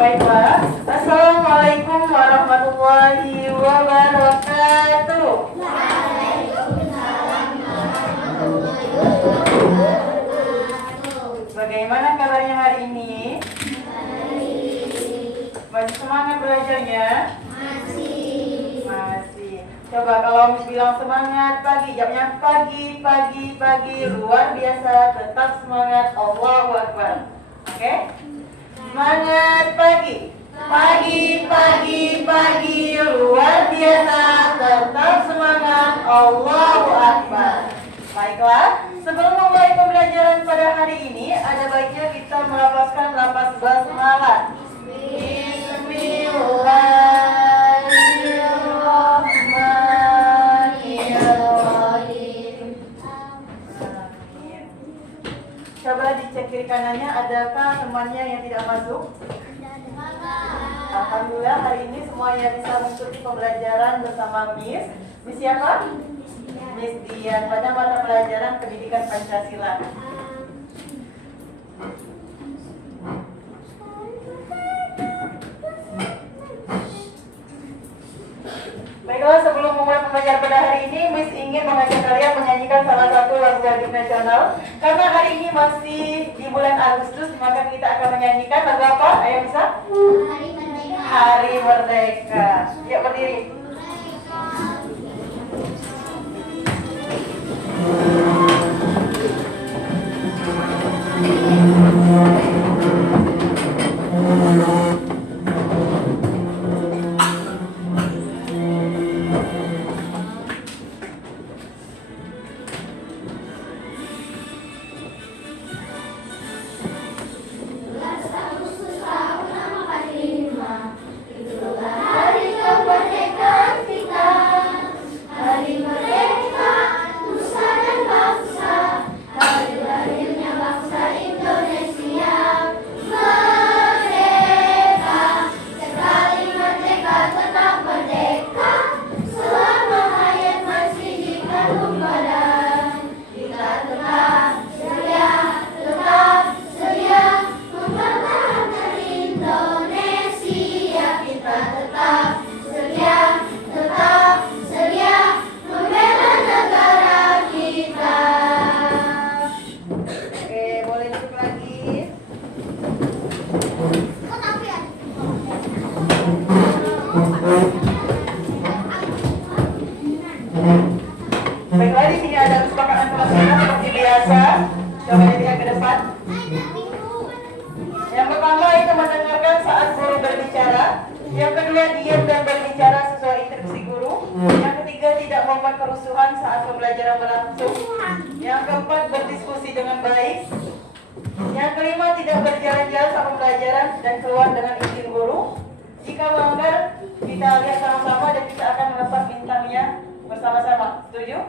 Baiklah, Assalamualaikum warahmatullahi wabarakatuh. Waalaikumsalam warahmatullahi wabarakatuh. Bagaimana kabarnya hari ini? Masih semangat belajarnya? Masih. Coba kalau Miss bilang semangat pagi, jawabnya pagi, luar biasa, tetap semangat, Allahu Akbar. Oke? Semangat pagi, luar biasa, tetap semangat, Allahu Akbar. Baiklah, sebelum memulai pembelajaran pada hari ini, ada baiknya kita melafazkan lafaz basmalah. Bismillahirrahmanirrahim. Coba dicek kiri kanannya, adakah temannya yang tidak masuk? Alhamdulillah hari ini semuanya bisa mengikuti pembelajaran bersama Miss. Miss siapa? Miss Dian pada mata pelajaran Pendidikan Pancasila. Baiklah, sebelum memulai pembelajaran pada hari ini, Miss ingin mengajak kalian menyanyikan salah satu lagu wajib nasional. Karena hari ini masih di bulan Agustus, maka kita akan menyanyikan lagu apa? Ayo bisa? Hari Merdeka. Hari Merdeka. Yuk berdiri. Hari kemerdekaan kita, hari merdeka, nusa dan bangsa, hari lahirnya bangsa Indonesia. Merdeka, sekali merdeka tetap merdeka, selama hayat masih dikandung badan. Kita tetap setia mempertahankan Indonesia. Kita tetap setia membela negara kita. Oke, boleh duduk lagi. Baiklah, di sini ada kesepakatan kelas seperti biasa. Coba dilihat ke depan. Yang pertama itu mendengarkan saat guru berbicara. Yang kedua diam dan berbicara sesuai instruksi guru. Yang ketiga tidak membuat kerusuhan saat pembelajaran berlangsung. Yang keempat berdiskusi dengan baik. Yang kelima tidak berjalan-jalan saat pembelajaran dan keluar dengan izin guru. Jika melanggar kita lihat sama-sama dan kita akan melepas bintangnya bersama-sama. Setuju?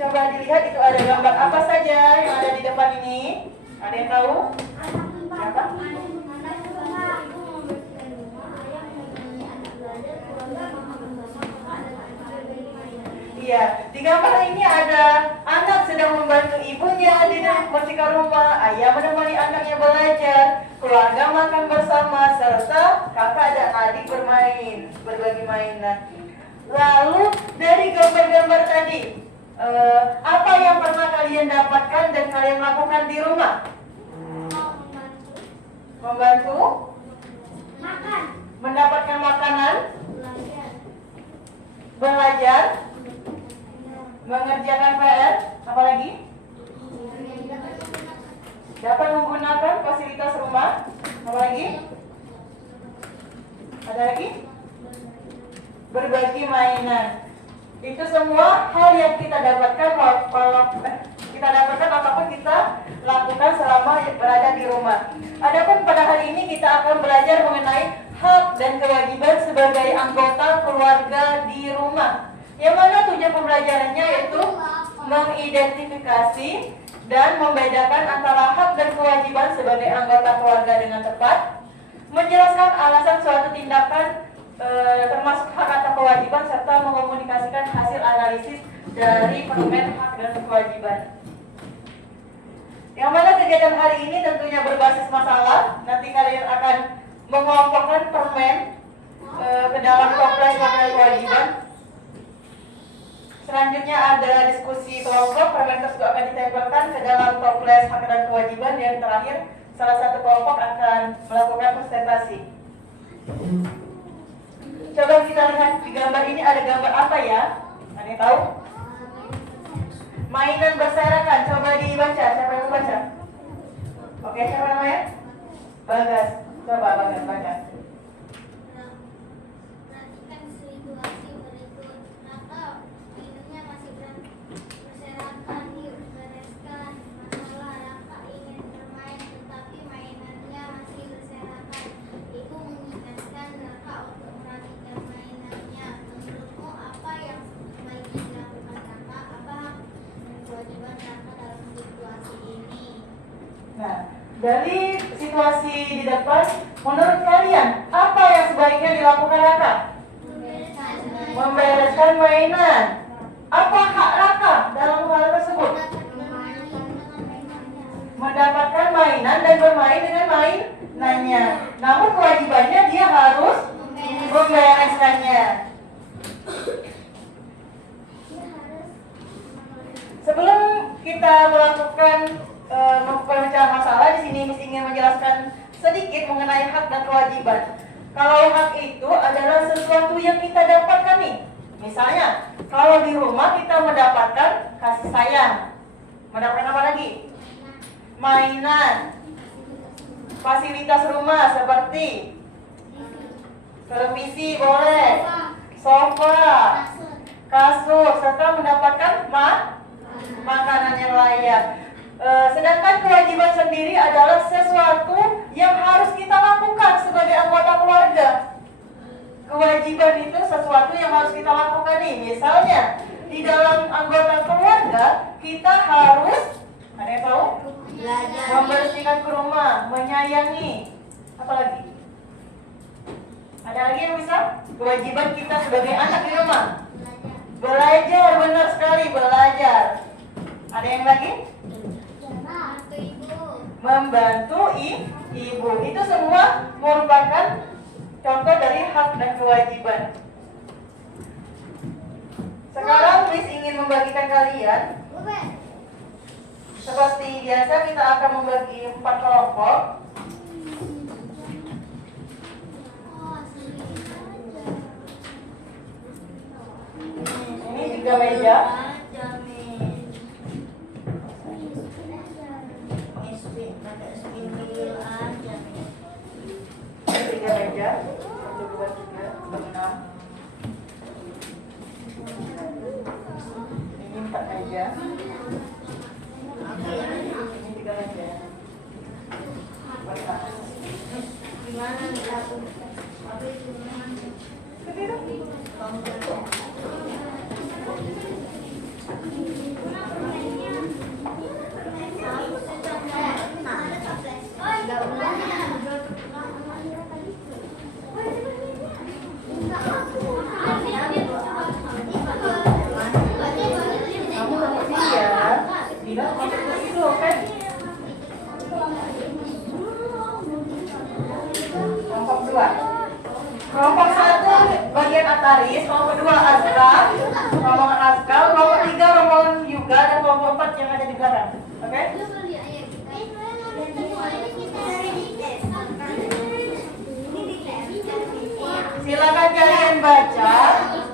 Coba dilihat itu ada gambar apa saja yang ada di depan ini. Ada yang tahu? Apa? Iya, di gambar ini ada anak sedang membantu ibunya di dalam membersihkan rumah, ayah menemani anaknya belajar, keluarga makan bersama, serta kakak dan adik bermain, berbagi mainan. Lalu dari gambar-gambar tadi, apa yang pernah kalian dapatkan dan kalian lakukan di rumah? Membantu? Makan. Mendapatkan makanan? Belajar? Mengerjakan PR? Apa lagi? Dapat menggunakan fasilitas rumah? Apa lagi? Ada lagi? Berbagi mainan. Itu semua hal yang kita dapatkan ataupun kita lakukan selama berada di rumah. Adapun pada hari ini kita akan belajar mengenai hak dan kewajiban sebagai anggota keluarga di rumah. Yang mana tujuan pembelajarannya yaitu mengidentifikasi dan membedakan antara hak dan kewajiban sebagai anggota keluarga dengan tepat, menjelaskan alasan suatu tindakan termasuk hak atau kewajiban, serta mengkomunikasikan hasil analisis dari dokumen hak dan kewajiban. Yang mana kegiatan hari ini tentunya berbasis masalah. Nanti kalian akan mengelompokkan permen ke dalam toples hak dan kewajiban. Selanjutnya ada diskusi kelompok. Permen tersebut akan ditempelkan ke dalam toples hak dan kewajiban. Yang terakhir, salah satu kelompok akan melakukan presentasi. Coba kita lihat di gambar ini, ada gambar apa ya? Ada yang tahu? Mainan berserakan. Coba dibaca. Siapa yang membaca? Oke, siapa namanya? Bagas. Coba Bagas baca. Perhatikan situasi berikut. Raka minumnya masih berserakan. Yuk bereskan masalah. Raka ingin bermain tetapi mainannya masih berserakan. Ibu mengingatkan Raka untuk merapikan mainannya. Menurutmu apa yang sebaiknya dilakukan Raka? Apa kewajiban Raka dalam situasi ini? Nah, dari situasi di depan, menurut kalian apa yang sebaiknya dilakukan Raka? Membereskan mainan. Apa hak Raka dalam hal tersebut? Mendapatkan mainan dan bermain dengan mainannya. Namun kewajibannya dia harus membereskannya. Sebelum kita melakukan pemecahan masalah, di sini Miss ingin menjelaskan sedikit mengenai hak dan kewajiban. Kalau hak itu adalah sesuatu yang kita dapatkan nih. Misalnya, kalau di rumah kita mendapatkan kasih sayang. Mendapatkan apa lagi? Mainan. Fasilitas rumah seperti televisi boleh, sofa, kasur, serta mendapatkan makanan yang layak. Sedangkan kewajiban sendiri adalah sesuatu yang harus kita lakukan sebagai anggota keluarga. Kewajiban itu sesuatu yang harus kita lakukan nih. Misalnya, di dalam anggota keluarga, kita harus, ada yang tahu? Membersihkan ke rumah, menyayangi. Apa lagi? Ada lagi yang bisa? Kewajiban kita sebagai anak di rumah. Belajar, benar sekali, belajar. Ada yang lagi? Membantu ibu. Itu semua merupakan contoh dari hak dan kewajiban. Sekarang Miss ingin membagikan kalian. Seperti biasa kita akan membagi 4 kelompok. Ini 3 meja. Tiga meja, 1, 2, 3, 6. Ini 4 meja. Ini 3 meja. Gimana Kelompok 1 bagian Ataris, kelompok 2 Askal, rombongan Askal, kelompok 3 rombongan Yuga, dan kelompok 4 yang ada di belakang. Oke? Silakan kalian baca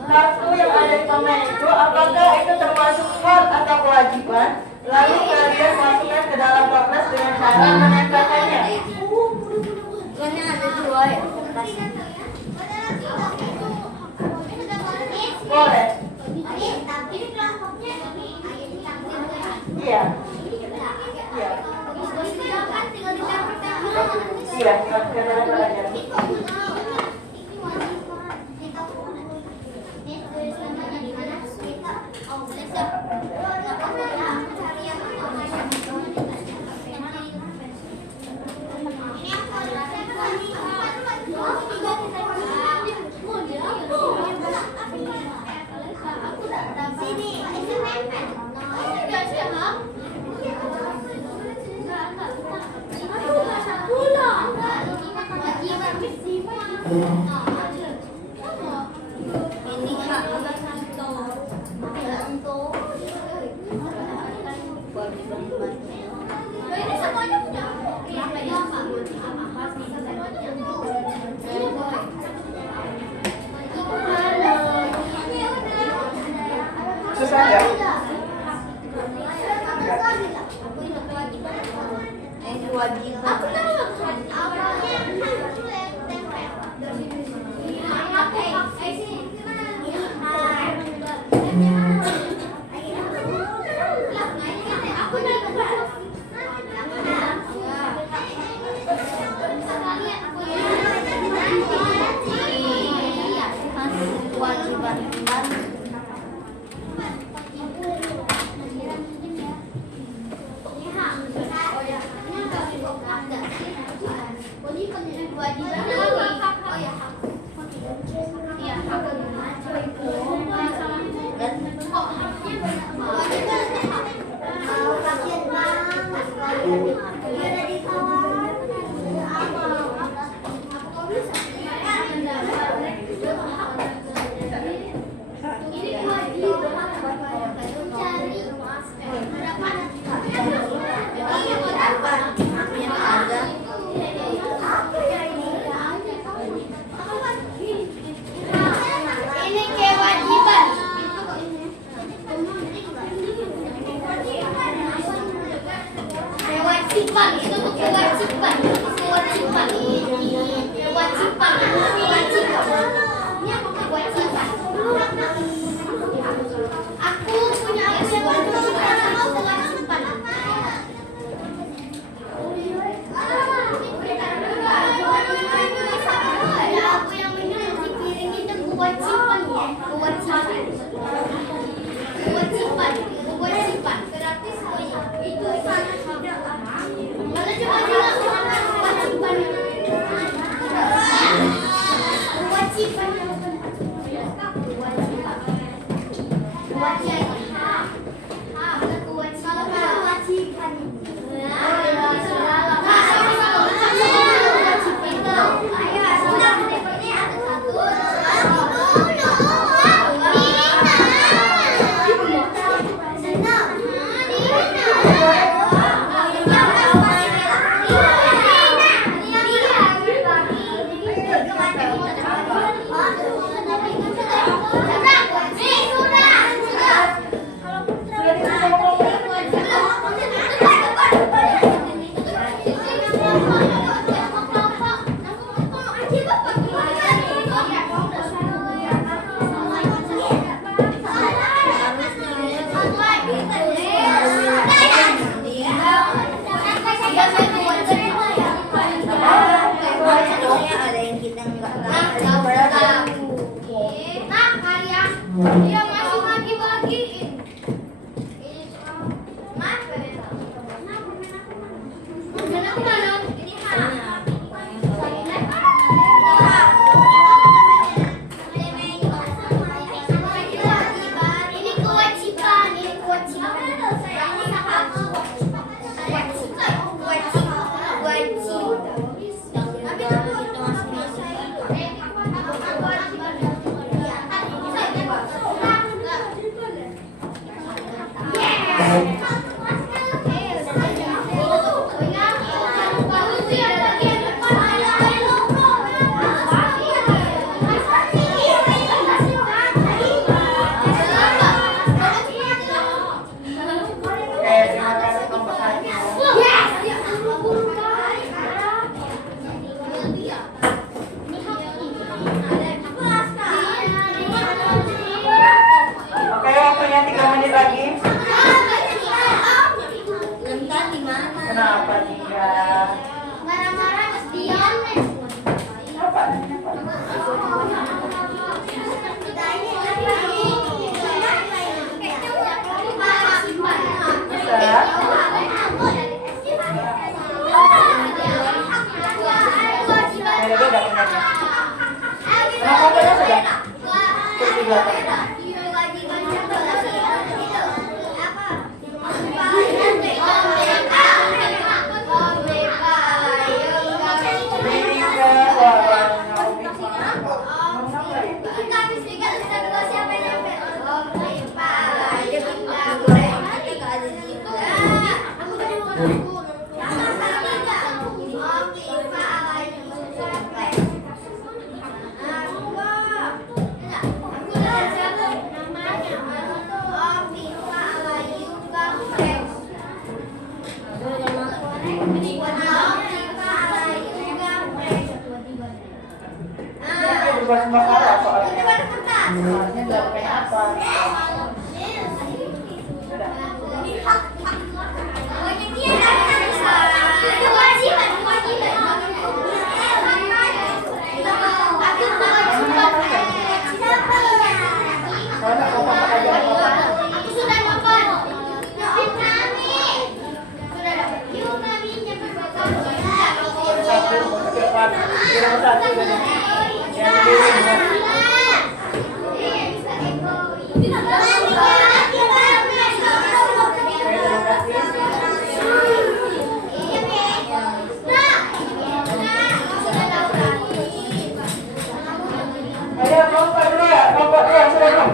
kartu yang ada di pamen itu, apakah itu termasuk hak atau kewajiban. Lalu kalian masukkan ke dalam toples dengan cara menempelkannya. Ini ada 2 ya? Boleh. Tapi kelompoknya ini Iya. Iya. Iya, kita belajar. Sini. Ini hak untuk ini semuanya punya Susah ya? Kewajiban. Ini kewajiban. Kewajiban itu tuh kewajiban. Kewajiban. Kewajiban. Ini apa kewajiban? Aku punya kewajiban. Aku yang minum dipiring itu kewajiban ya. Kewajiban. Kewajiban. Kewajiban. Berarti saya itu sangat tidak. Mana coba bilang kewajiban. Kewajiban. Dia masih bagi-bagiin. Ini kewajiban, ini kewajiban. Oke, waktunya 3 menit lagi. Kenapa 3? Marah-marah Dion. Apa? Beda-beda penyanyi. Kenapa beda sudah? Kursi belakang. Ini ke warna Berubah sementara soalnya. Soalnya nggak pakai apa. Soalnya kalau pakai aja apa? Aku sudah makan. Sudah dapat. Yuk kami nyampe bakal. Satu, cepat. Kira satu ini. Yang sendiri. Ayo, kelompok dulu ya, kelompok dulu, sudah belum?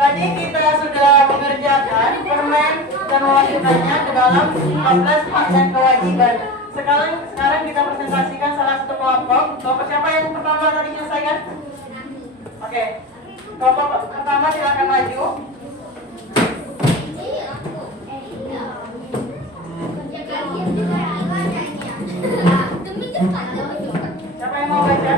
Tadi kita sudah mengerjakan permen dan mewajibkannya ke dalam 14 hak dan kewajiban. Sekarang kita presentasikan salah satu kelompok. Kelompok siapa yang pertama tadi menyelesaikan? Oke. Kelompok pertama silakan maju. Siapa yang mau baca?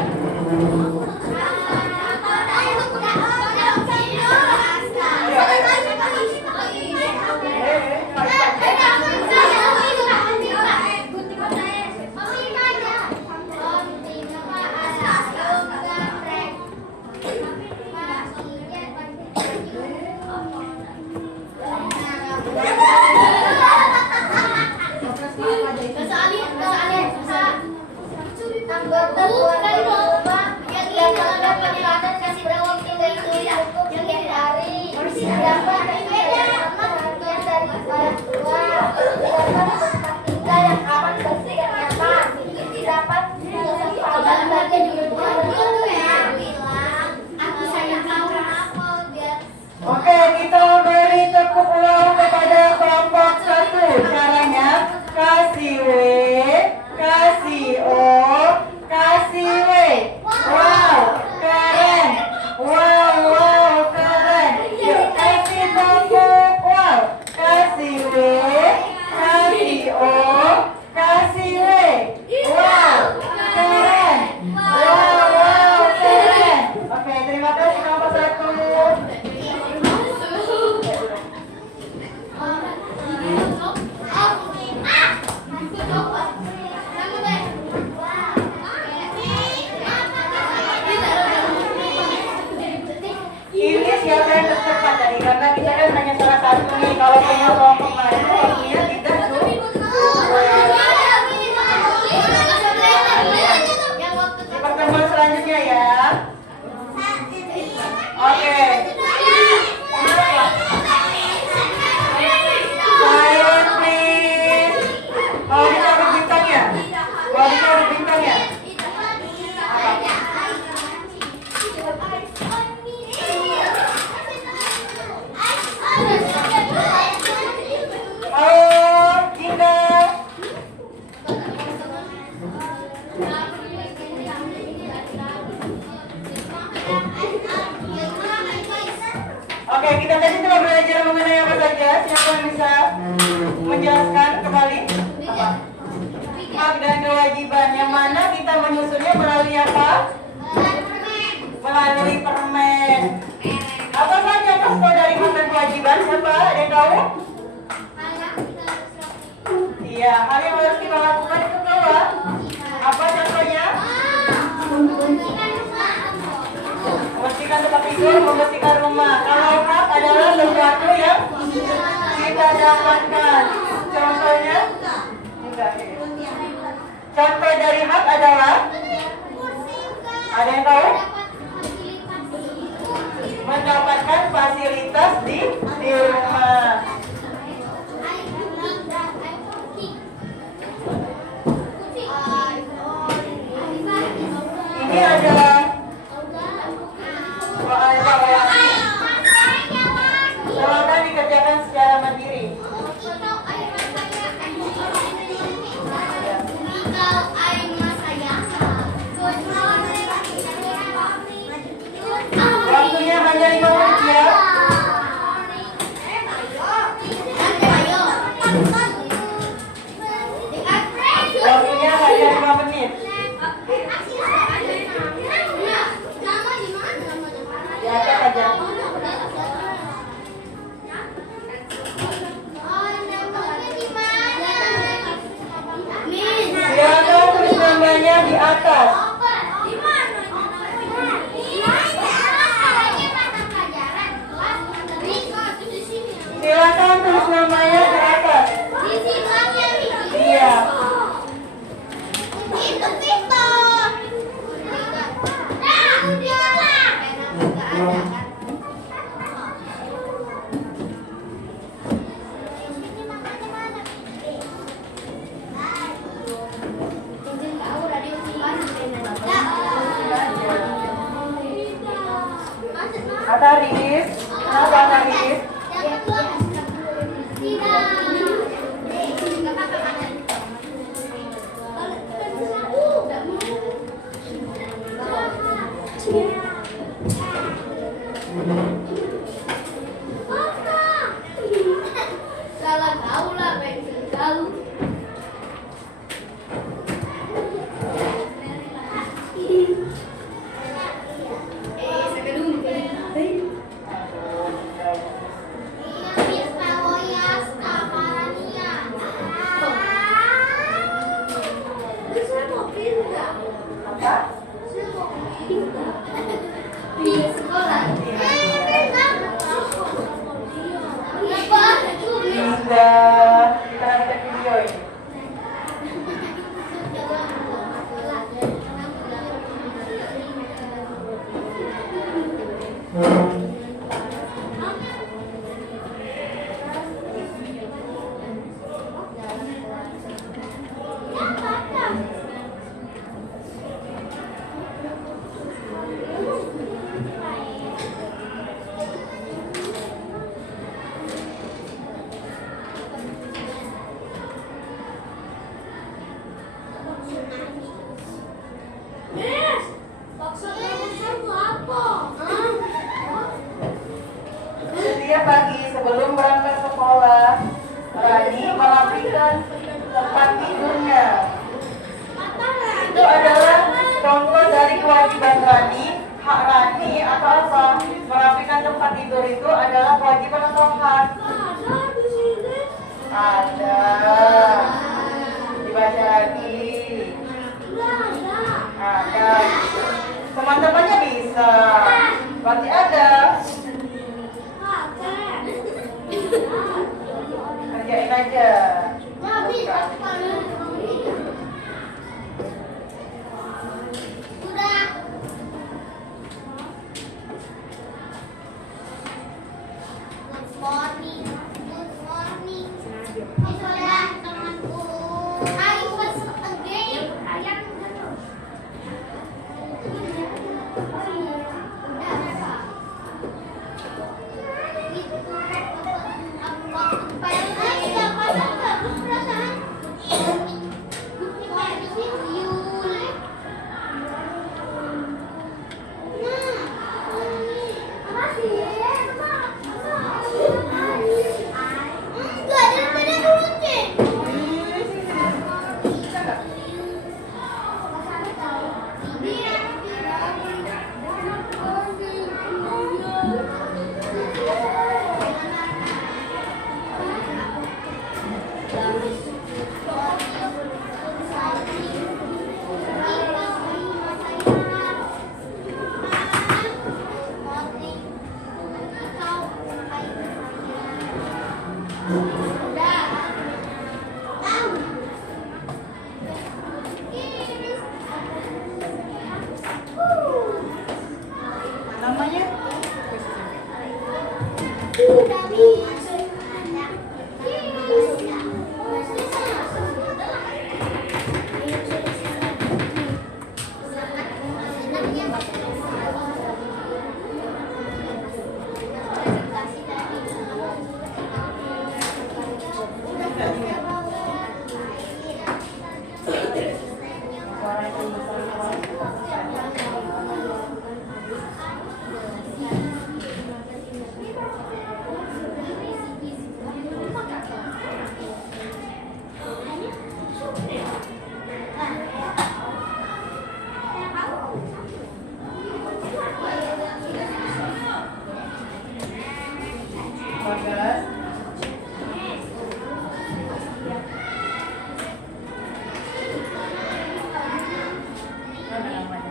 Oke, kita beri tepuk tangan kepada kelompok 1. Caranya kasih W, kasih O, kasih W. Wow, keren. Wow, keren. Yuk kasih tepuk. Wow, kasih W, kasih O, kasih W. Wow, keren. Wow, keren. Oke, terima kasih kelompok 1. kita tadi telah belajar mengenai apa saja? Siapa yang bisa menjelaskan kembali? Hak dan kewajiban. Yang mana kita menyusunnya melalui apa? Melalui permen. Apa saja contoh dari hak dan kewajiban? Siapa? Ada yang tahu? Iya, hal yang harus kita lakukan itu apa? Apa contohnya? Membersihkan tempat tidur, membersihkan rumah. Kalau hak adalah sesuatu yang kita dapatkan. Contohnya? Enggak. Contoh dari hak adalah? Ada yang tahu? Mendapatkan fasilitas di rumah. Ini adalah silakan dikerjakan secara mandiri. Waktunya hanya 5 menit ya. Waktunya hanya 5 menit. Diatur aja. Silakan tulis namanya di atas. Silakan tulis namanya di atas. Iya. Itu Victor. Ataris, kenapa Ataris? Salah tahu lah, pengen tahu. Di sekolah. Bisa kita lihat video ini. Setiap pagi sebelum berangkat sekolah, Rani merapikan tempat tidurnya. Itu adalah contoh dari kewajiban Rani, hak Rani atau apa? Merapikan tempat tidur itu adalah kewajiban atau hak? Ada. Dibaca lagi. Ada. Teman-temannya bisa. Berarti ada. Kerjain aja. Presentasi tadi. Bagas. Mana namanya?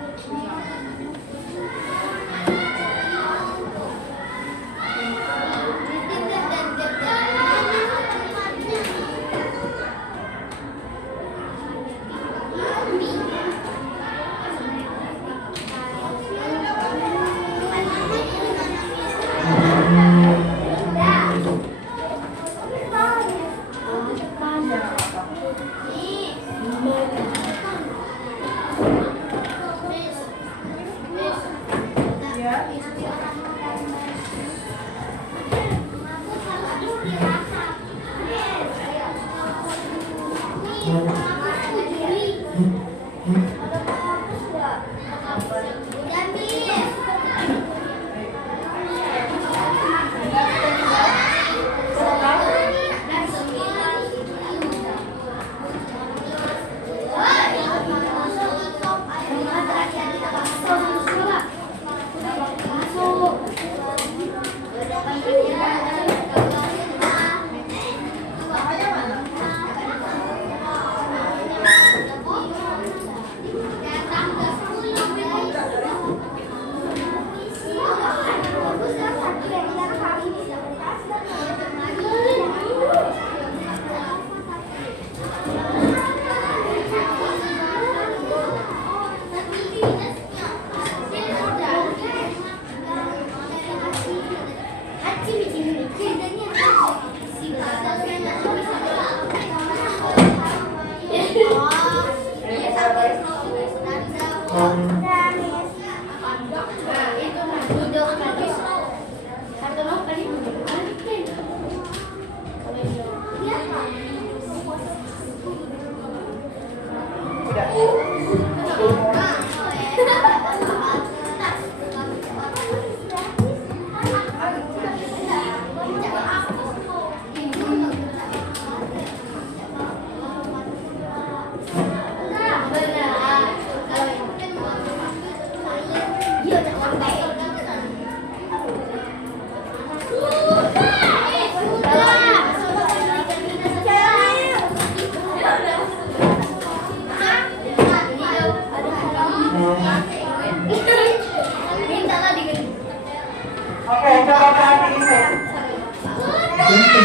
Oke, coba perhatiin deh.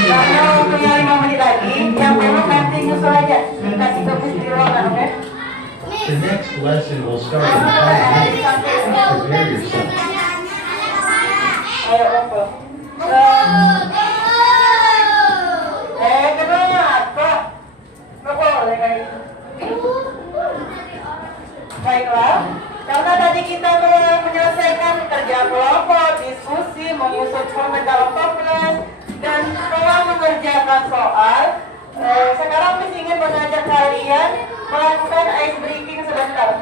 Kalau punya 5 menit lagi, yang memang nanti nyusul aja. Kasih tebus di ruangan, oke? The next lesson will start in 5 minutes. Prepare yourself. Ayo, Opo. Kenapa? Nggak boleh kayak gitu. Baiklah, karena tadi kita telah menyelesaikan kerja kelompok, diskusi, menyusun format dalam toples, dan telah mengerjakan soal. Sekarang Miss ingin mengajak kalian melakukan ice breaking sebentar.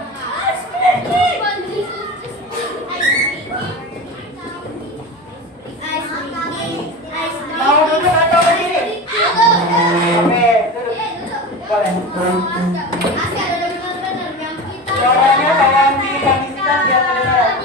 Mau duduk atau berdiri? Oke, duduk. Boleh. Suaranya tolong dikondisikan biar kedengaran.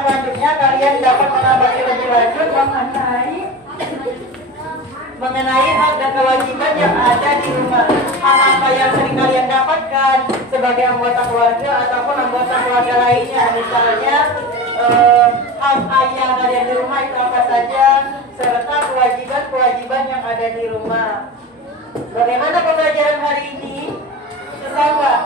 selanjutnya kalian dapat menambah lebih lanjut mengenai hak dan kewajiban yang ada di rumah. Hak apa yang sering kalian dapatkan sebagai anggota keluarga ataupun anggota keluarga lainnya. Misalnya hak ayah kalian di rumah itu apa saja, serta kewajiban-kewajiban yang ada di rumah. Bagaimana pembelajaran hari ini? Susah nggak?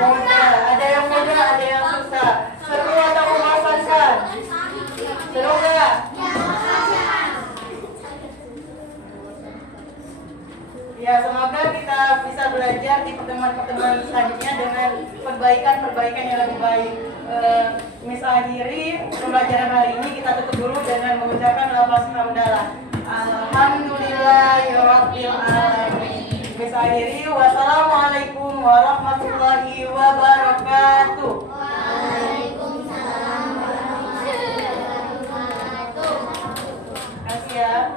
Mudah. Ada yang mudah, ada yang susah. Seru atau membosankan? Seru nggak? Ya, semoga kita bisa belajar di pertemuan-pertemuan selanjutnya dengan perbaikan-perbaikan yang lebih baik. Miss akhiri pembelajaran hari ini kita tutup dulu dengan mengucapkan lafaz hamdalah. Alhamdulillahirabbil alamin. Miss akhiri, wassalamualaikum warahmatullahi wabarakatuh. Waalaikumsalam warahmatullahi wabarakatuh. Kasih ya.